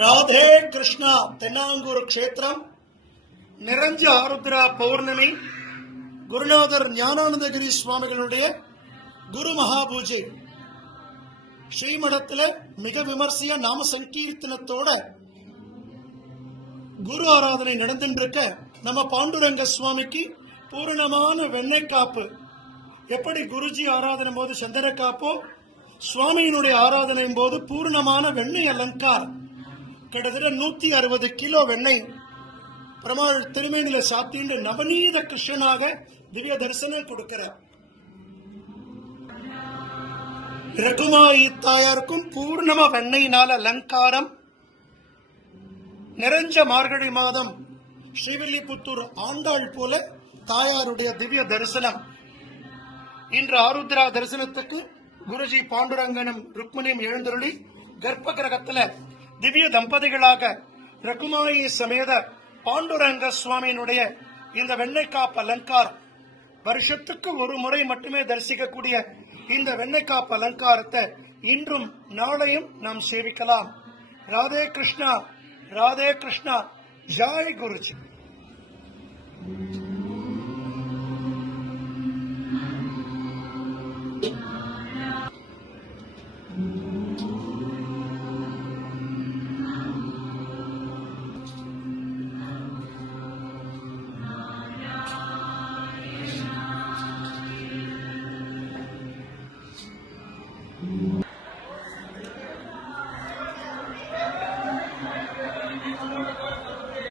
ராதே கிருஷ்ணா. தென்னாங்கூர் க்ஷேத்திரம், நிரஞ்ச ஆருத்ரா பௌர்ணமி, குருநாதர் ஞானானந்தகிரி சுவாமிகளுடைய குரு மகாபூஜை ஸ்ரீமடத்தில் மிக விமர்சையா நாம சங்கீர்த்தனத்தோட குரு ஆராதனை நடந்துருக்க நம்ம பாண்டுரங்க சுவாமிக்கு பூரணமான வெண்ணெய் காப்பு. எப்படி குருஜி ஆராதனை போது சந்தன காப்போ, சுவாமியினுடைய ஆராதனையும் போது பூர்ணமான வெண்ணெய் அலங்காரம். கிட்டத்தட்ட 160 கிலோ வெண்ணெய் பெருமாள் திருமேனில சாத்திண்டு நவநீத கிருஷ்ணனாக திவ்ய தரிசனம் கொடுக்கிறார். ரகுமாயி தாயாருக்கும் பூர்ணம வெண்ணெயினால் அலங்காரம். நிறைஞ்ச மார்கழி மாதம் ஸ்ரீவில்லிபுத்தூர் ஆண்டாள் போல தாயாருடைய திவ்ய தரிசனம். இன்று ஆருத்ரா தரிசனத்துக்கு குருஜி பாண்டுரங்கனும் ருக்மணியும் எழுந்தருளி கர்ப்ப கிரகத்துல திவ்ய தம்பதிகளாக ரகுமாயி சமேத பாண்டுரங்க சுவாமியினுடைய இந்த வெண்ணெய்க்காப்பு அலங்காரம் வருஷத்துக்கு ஒரு முறை மட்டுமே தரிசிக்கக்கூடிய இந்த வெண்ணெய்க்காப்பு அலங்காரத்தை இன்றும் நாளையும் நாம் சேவிக்கலாம். ராதே கிருஷ்ணா, ராதே கிருஷ்ணா. ஜாய் குருஜி.